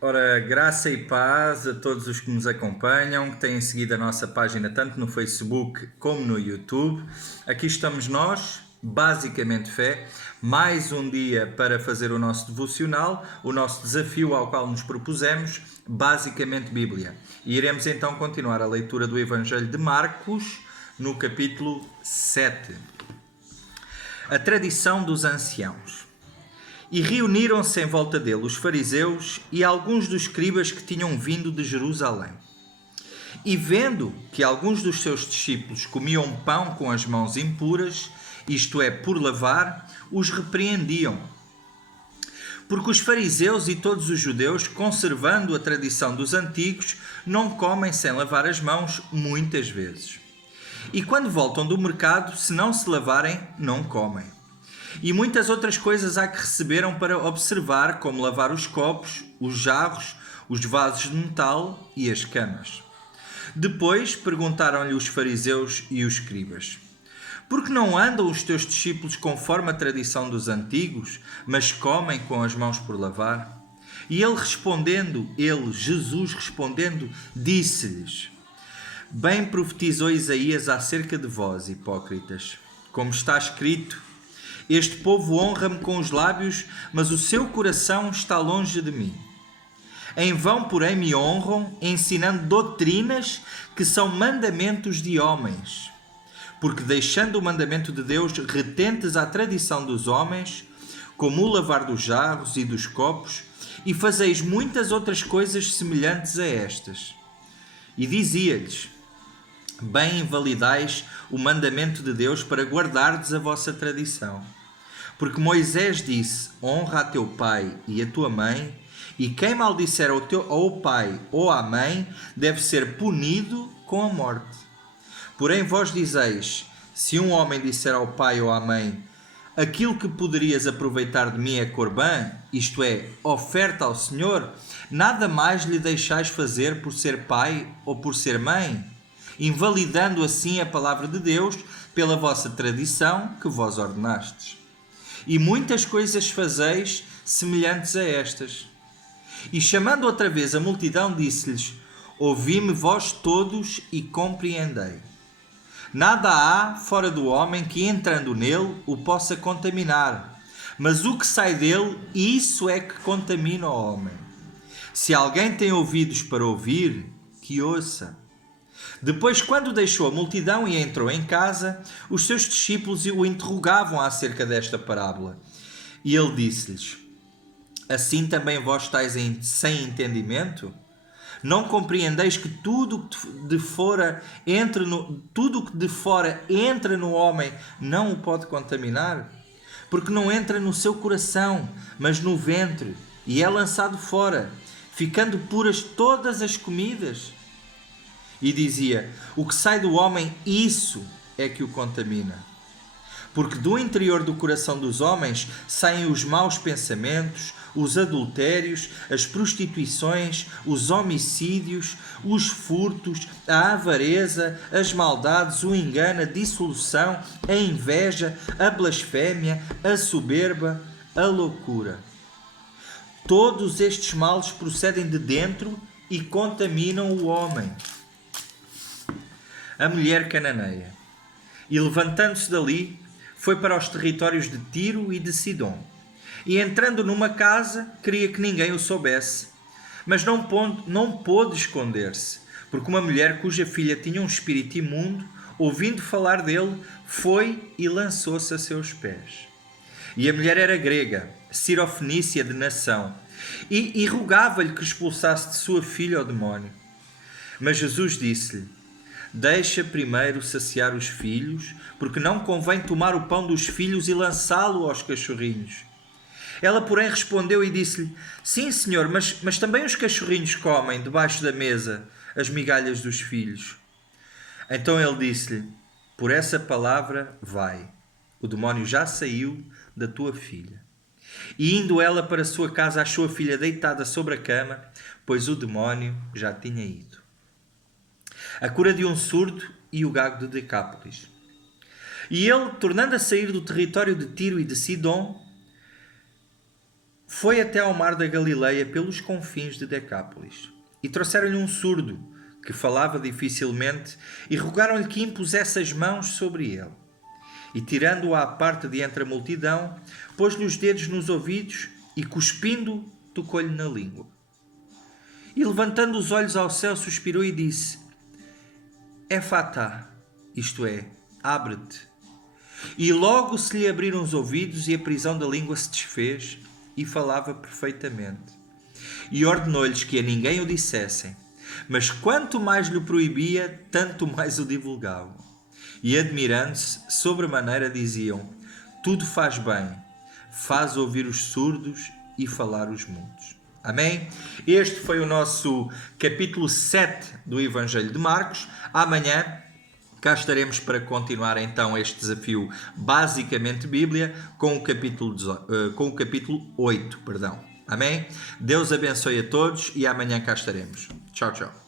Ora, graça e paz a todos os que nos acompanham, que têm seguido a nossa página tanto no Facebook como no YouTube. Aqui estamos nós, basicamente fé, mais um dia para fazer o nosso devocional, o nosso desafio ao qual nos propusemos, basicamente Bíblia. E iremos então continuar a leitura do Evangelho de Marcos, no capítulo 7. A tradição dos anciãos. E reuniram-se em volta dele os fariseus e alguns dos escribas que tinham vindo de Jerusalém. E vendo que alguns dos seus discípulos comiam pão com as mãos impuras, isto é, por lavar, os repreendiam. Porque os fariseus e todos os judeus, conservando a tradição dos antigos, não comem sem lavar as mãos muitas vezes. E quando voltam do mercado, se não se lavarem, não comem. E muitas outras coisas há que receberam para observar, como lavar os copos, os jarros, os vasos de metal e as camas. Depois perguntaram-lhe os fariseus e os escribas: por que não andam os teus discípulos conforme a tradição dos antigos, mas comem com as mãos por lavar? E Jesus respondendo, disse-lhes: bem profetizou Isaías acerca de vós, hipócritas, como está escrito: este povo honra-me com os lábios, mas o seu coração está longe de mim. Em vão, porém, me honram, ensinando doutrinas que são mandamentos de homens. Porque deixando o mandamento de Deus, retentes à tradição dos homens, como o lavar dos jarros e dos copos, e fazeis muitas outras coisas semelhantes a estas. E dizia-lhes: bem invalidais o mandamento de Deus para guardardes a vossa tradição. Porque Moisés disse: honra a teu pai e a tua mãe, e quem maldisser ao pai ou à mãe deve ser punido com a morte. Porém vós dizeis: se um homem disser ao pai ou à mãe: aquilo que poderias aproveitar de mim é corbã, isto é, oferta ao Senhor, nada mais lhe deixais fazer por ser pai ou por ser mãe, invalidando assim a palavra de Deus pela vossa tradição que vós ordenastes. E muitas coisas fazeis semelhantes a estas. E chamando outra vez a multidão, disse-lhes: ouvi-me vós todos e compreendei. Nada há fora do homem que, entrando nele, o possa contaminar, mas o que sai dele, isso é que contamina o homem. Se alguém tem ouvidos para ouvir, que ouça. Depois, quando deixou a multidão e entrou em casa, os seus discípulos o interrogavam acerca desta parábola. E ele disse-lhes: assim também vós estáis sem entendimento? Não compreendeis que tudo que de fora entra no homem não o pode contaminar? Porque não entra no seu coração, mas no ventre, e é lançado fora, ficando puras todas as comidas. E dizia: o que sai do homem, isso é que o contamina. Porque do interior do coração dos homens saem os maus pensamentos, os adultérios, as prostituições, os homicídios, os furtos, a avareza, as maldades, o engano, a dissolução, a inveja, a blasfémia, a soberba, a loucura. Todos estes males procedem de dentro e contaminam o homem. A mulher cananeia. E levantando-se dali, foi para os territórios de Tiro e de Sidom. E entrando numa casa, queria que ninguém o soubesse. Mas não pôde esconder-se, porque uma mulher cuja filha tinha um espírito imundo, ouvindo falar dele, foi e lançou-se a seus pés. E a mulher era grega, cirofenícia de nação, e rogava-lhe que expulsasse de sua filha o demónio. Mas Jesus disse-lhe: deixa primeiro saciar os filhos, porque não convém tomar o pão dos filhos e lançá-lo aos cachorrinhos. Ela, porém, respondeu e disse-lhe: sim, senhor, mas também os cachorrinhos comem, debaixo da mesa, as migalhas dos filhos. Então ele disse-lhe: por essa palavra vai, o demónio já saiu da tua filha. E indo ela para a sua casa, achou a filha deitada sobre a cama, pois o demónio já tinha ido. A cura de um surdo e o gago de Decápolis. E ele, tornando a sair do território de Tiro e de Sidom, foi até ao mar da Galileia pelos confins de Decápolis. E trouxeram-lhe um surdo, que falava dificilmente, e rogaram-lhe que impusesse as mãos sobre ele. E tirando-o à parte de entre a multidão, pôs-lhe os dedos nos ouvidos e, cuspindo, tocou-lhe na língua. E levantando os olhos ao céu, suspirou e disse: Efatá, isto é, abre-te. E logo se lhe abriram os ouvidos e a prisão da língua se desfez e falava perfeitamente. E ordenou-lhes que a ninguém o dissessem, mas quanto mais lhe proibia, tanto mais o divulgavam. E admirando-se, sobremaneira diziam: tudo faz bem, faz ouvir os surdos e falar os mudos. Amém? Este foi o nosso capítulo 7 do Evangelho de Marcos. Amanhã cá estaremos para continuar então este desafio basicamente Bíblia com o capítulo 8. Amém? Deus abençoe a todos e amanhã cá estaremos. Tchau, tchau.